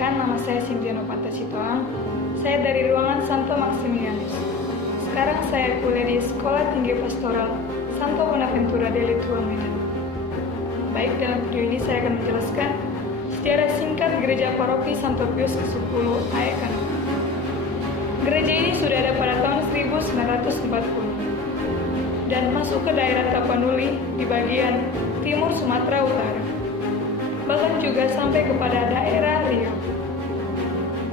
Perkenalkan, nama saya Cynthia Nopanta Sitoang. Saya dari ruangan Santo Maximilianus. Sekarang saya kuliah di Sekolah Tinggi Pastoral Santo Bonaventura delle Tue Medan. Baik, dalam video ini saya akan menjelaskan sejarah singkat Gereja Paroki Santo Pius ke-10 Aekan. Gereja ini sudah ada pada tahun 1940 dan masuk ke daerah Tapanuli di bagian timur Sumatera Utara, bahkan juga sampai kepada daerah Riau.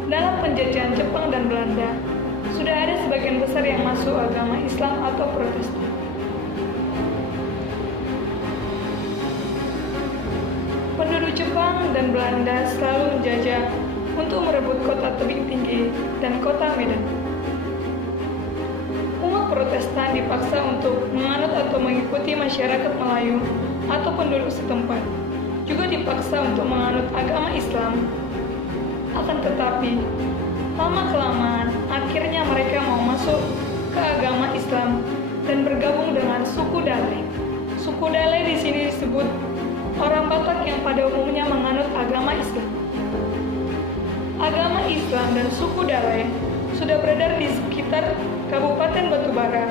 Dalam penjajahan Jepang dan Belanda, sudah ada sebagian besar yang masuk agama Islam atau Protestan. Penduduk Jepang dan Belanda selalu menjajah untuk merebut kota tebing tinggi dan kota Medan. Umat Protestan dipaksa untuk menganut atau mengikuti masyarakat Melayu atau penduduk setempat, juga dipaksa untuk menganut agama Islam. Akan tetapi, lama-kelamaan akhirnya mereka mau masuk ke agama Islam dan bergabung dengan suku Dalai. Suku Dalai di sini disebut orang Batak yang pada umumnya menganut agama Islam. Agama Islam dan suku Dalai sudah beredar di sekitar Kabupaten Batubara,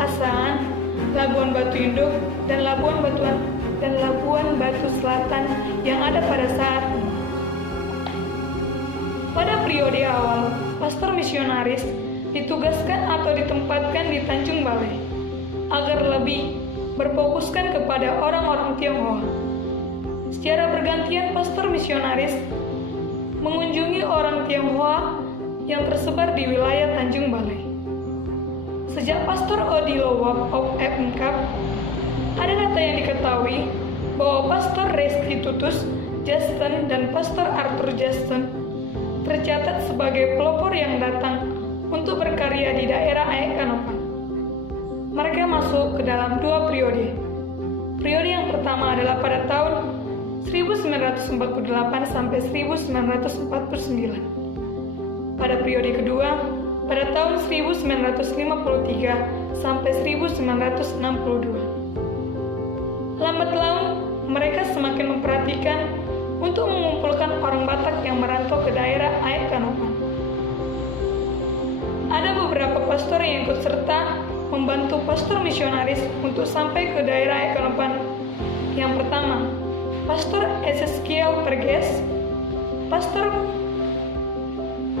Asahan, Labuan Batu Induk, dan Labuan Batu Selatan yang ada pada saat ini. Pada periode awal, pastor misionaris ditugaskan atau ditempatkan di Tanjung Balai agar lebih berfokuskan kepada orang-orang Tionghoa. Secara bergantian, pastor misionaris mengunjungi orang Tionghoa yang tersebar di wilayah Tanjung Balai. Sejak pastor Odilo Wap mengkap, ada data yang diketahui bahwa pastor Restitutus Justin dan pastor Arthur Justin tercatat sebagai pelopor yang datang untuk berkarya di daerah Aekanopan. Mereka masuk ke dalam dua periode. Periode yang pertama adalah pada tahun 1948 sampai 1949. Pada periode kedua, pada tahun 1953 sampai 1962. Lambat laun, mereka semakin memperhatikan untuk mengumpulkan orang Batak yang merantau ke daerah Aekanopan. Ada beberapa pastor yang ikut serta membantu pastor misionaris untuk sampai ke daerah Aekanopan. Yang pertama, Pastor Ezekiel Perges, Pastor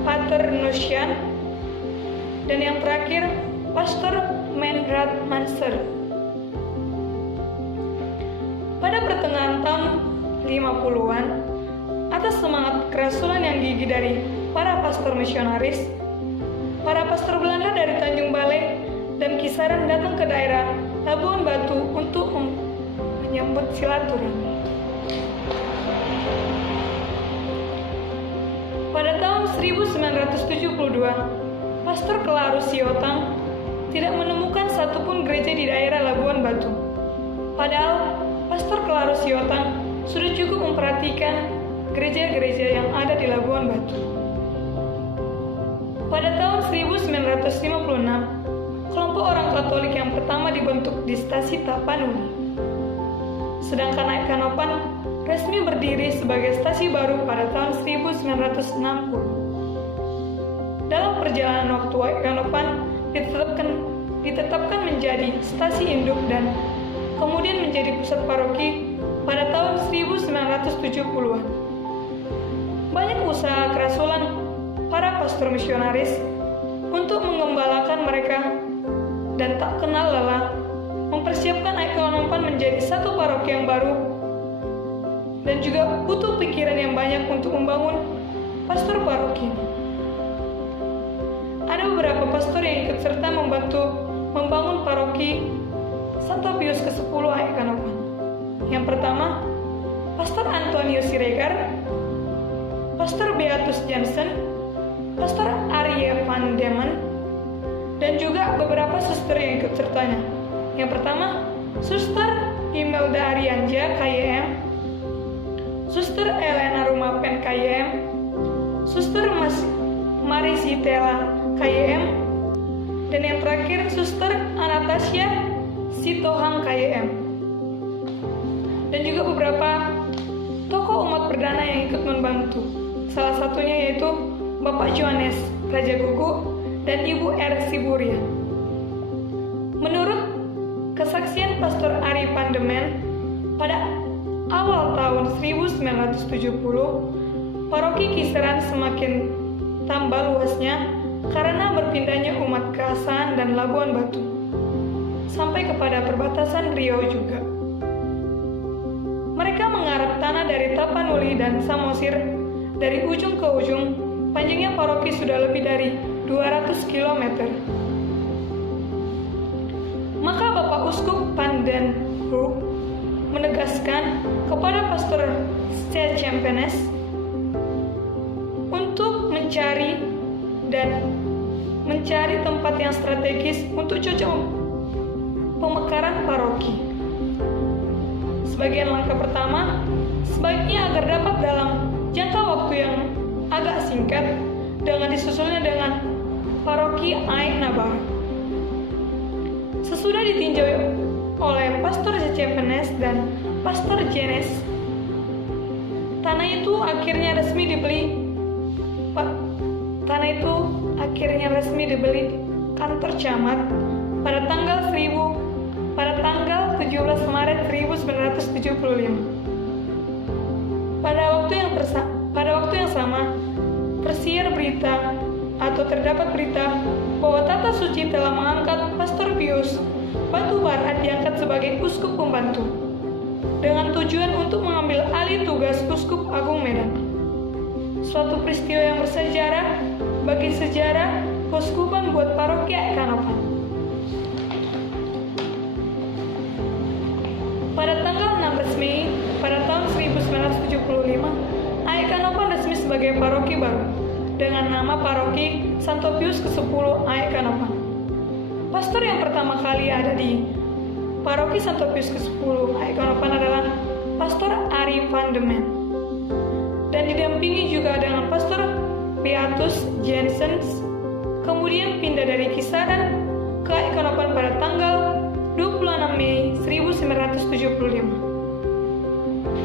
Pater Nosian, dan yang terakhir, Pastor Menrad Manser. Pada pertengahan tahun 50-an, atas semangat kerasulan yang gigih dari para pastor misionaris, para pastor Belanda dari Tanjung Balai dan kisaran datang ke daerah Labuan Batu untuk menyambut silaturahmi. Pada tahun 1972, Pastor Clarus Siotang tidak menemukan satupun gereja di daerah Labuan Batu. Padahal Pastor Clarus Siotang sudah cukup memperhatikan gereja-gereja yang ada di Labuan Batu. Pada tahun 1956, kelompok orang Katolik yang pertama dibentuk di Stasi Tapanuli. Sedangkan Aekanopan resmi berdiri sebagai stasi baru pada tahun 1960. Dalam perjalanan waktu, Aekanopan ditetapkan menjadi stasi induk dan kemudian menjadi pusat paroki pada tahun 1970-an. Banyak usaha kerasulan para pastor misionaris untuk mengembalakan mereka dan tak kenal lelah mempersiapkan Aekanopan menjadi satu paroki yang baru, dan juga butuh pikiran yang banyak untuk membangun pastor paroki. Ada beberapa pastor yang ikut serta membantu membangun paroki Santo Pius ke-10 Aekanopan. Yang pertama, Pastor Antonius Siregar, Pastor Beatus Jansen, Pastor Arye van Demen, dan juga beberapa suster yang ikut sertanya. Yang pertama, Suster Imelda Arianja KYM, Suster Elena Rumapen KYM, Suster Marisitela KYM, dan yang terakhir Suster Anastasia Sitohang KYM. Dan juga beberapa tokoh umat perdana yang ikut membantu. salah satunya yaitu Bapak Johannes Raja Gugu dan Ibu R. Siburia. Menurut kesaksian Pastor Ari Pandemen, pada awal tahun 1970, paroki Kisaran semakin tambah luasnya karena berpindahnya umat ke Asahan dan Labuan Batu, sampai kepada perbatasan Riau juga. Mereka menggarap tanah dari Tapanuli dan Samosir dari ujung ke ujung. Panjangnya paroki sudah lebih dari 200 km. Maka Bapak Uskup Pandenbroek menegaskan kepada Pastor Cempenes untuk mencari tempat yang strategis untuk cocok pemekaran paroki. Sebagian langkah pertama, sebaiknya agar dapat dalam jangka waktu yang agak singkat dengan disusulnya dengan paroki Aik Nabar. Sesudah ditinjau oleh Pastor Cempenes dan Pastor Jenes, tanah itu akhirnya resmi dibeli kantor camat pada tanggal 17 Maret 1975. Pada waktu yang sama, tersiar berita atau terdapat berita bahwa Tata Suci telah mengangkat Pastor Pius Batu Barat diangkat sebagai uskup pembantu dengan tujuan untuk mengambil alih tugas Uskup Agung Medan. Suatu peristiwa yang bersejarah bagi sejarah keuskupan buat paroki Aik Kanopan. Pada tanggal 16 Mei pada tahun 1975, Aik Kanopan resmi sebagai paroki baru dengan nama paroki Santo Pius ke-10 Aik Kanopan. Pastor yang pertama kali ada di paroki Santo Pius ke-10 Aik Kanopan adalah Pastor Ari Pandemen, dan didampingi juga dengan Pastor Beatus Jensen. Kemudian pindah dari Kisaran ke Aik Kanopan pada tanggal 26 Mei 1975.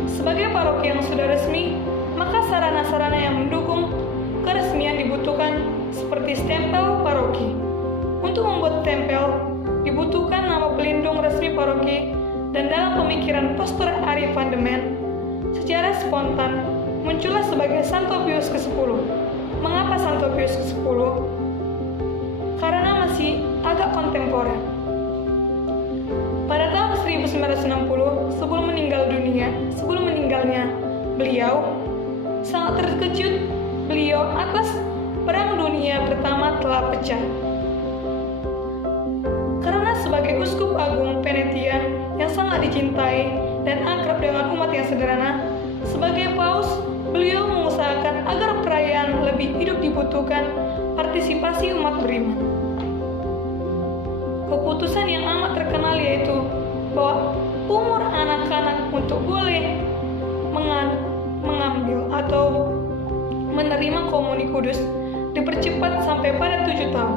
Sebagai paroki yang sudah resmi, maka sarana-sarana yang mendukung keresmian dibutuhkan seperti stempel paroki. Untuk membuat stempel dibutuhkan nama pelindung resmi paroki, dan dalam pemikiran Pastor Ari Pandemen secara spontan muncullah sebagai Santo Pius ke-10. Mengapa Santo Pius ke-10? Karena masih agak kontemporer. Pada tahun 1960, sebelum meninggalnya beliau, sangat terkejut beliau atas Perang Dunia Pertama telah pecah. Karena sebagai Uskup Agung Venetia yang sangat dicintai dan akrab dengan umat yang sederhana, sebagai paus, beliau mengusahakan agar perayaan lebih hidup dibutuhkan partisipasi umat beriman. Keputusan yang amat terkenal yaitu bahwa umur anak-anak untuk boleh mengambil atau menerima komuni kudus dipercepat sampai pada 7 tahun.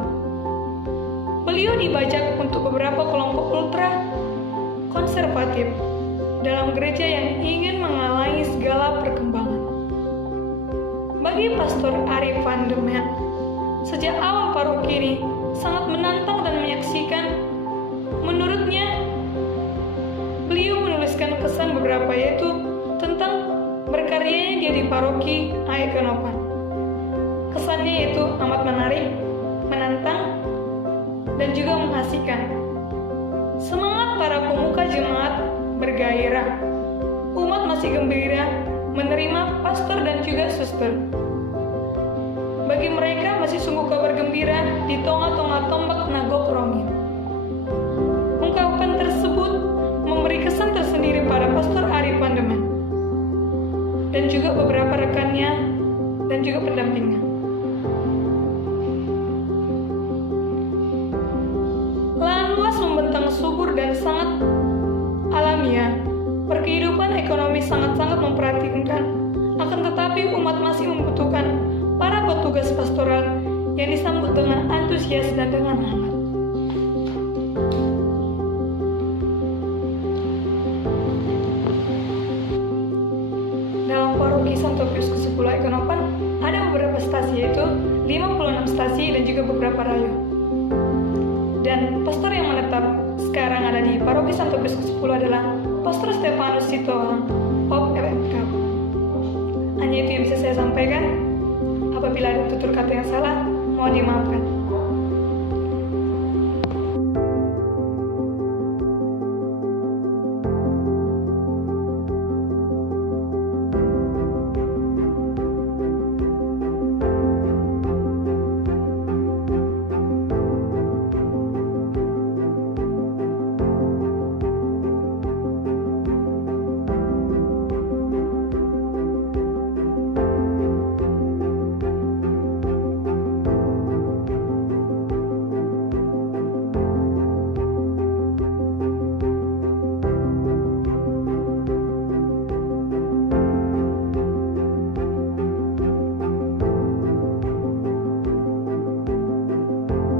Beliau dibajak untuk beberapa kelompok ultra konservatif dalam gereja yang ingin menghalangi segala perkembangan. Bagi Pastor Ari Pandemen, sejak awal paroki ini sangat menantang dan menyaksikan. Menurutnya, beliau menuliskan kesan beberapa yaitu tentang berkaryanya dia di paroki Aik Kanopan. Kesannya yaitu amat menarik, menantang, dan juga mengasihkan. Semangat para pemuka jemaat bergairah. Umat masih gembira menerima pastor dan juga suster. Bagi mereka masih sungguh kabar gembira di tonga-tonga tombak Nagok Rongin. Ungkapan tersebut memberi kesan tersendiri pada Pastor Ari Pandemen dan juga beberapa rekannya dan juga pendampingnya. Lahan luas membentang subur dan sangat alamiah. Perkehidupan ekonomi sangat-sangat memperhatikan, akan tetapi umat masih membutuhkan para petugas pastoral yang disambut dengan antusias dan dengan hangat. Dalam paroki Santo Pius ke-10 Aik Kanopan, Anastasi dan juga beberapa rayo. Dan pastor yang menetap sekarang ada di Paroki Santo Kristus 10 adalah Pastor Stefanus Sitohang, Pop FMK. Hanya itu yang bisa saya sampaikan. Apabila ada tutur kata yang salah, mohon dimaafkan.